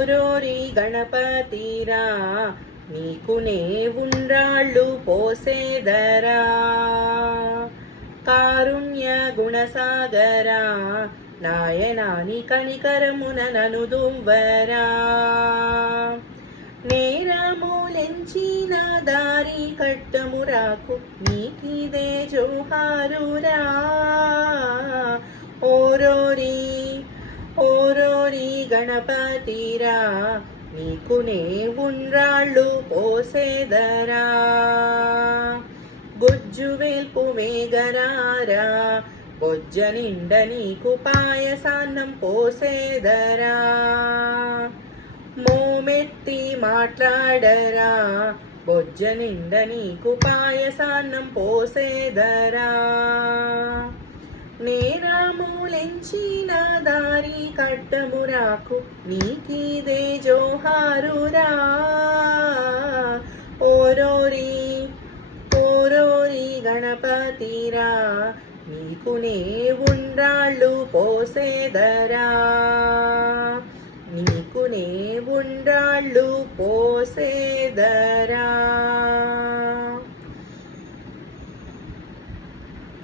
ఓరోరి గణపతిరా నీకునే ఉండ్రాళ్ళు పోసేదరా కారుణ్య గుణసాగరా నాయనాని కనికరమున నను దుంవరా నేరములెంచిన దారి కట్టమురాకు నీకిదే జోహారురా ఓరోరి ఓరోరి గణపతిరా నీకునే ఉండ్రాళ్ళు పోసేదరా గుజ్జు వేల్పు వేగరారా బొజ్జ నిండ నీకు పాయసాన్నం పోసేదరా మోమెత్తి మాట్లాడరా బొజ్జ నిండ నీకు పాయసాన్నం పోసేదరా నేరములెంచిన దారి కట్టమురాకు నీకిదే జోహారురా ఓరోరి ఓరోరి గణపతిరా నీకునే ఉండ్రాళ్ళు పోసేదరా నీకునే ఉండ్రాళ్ళు పోసేదరా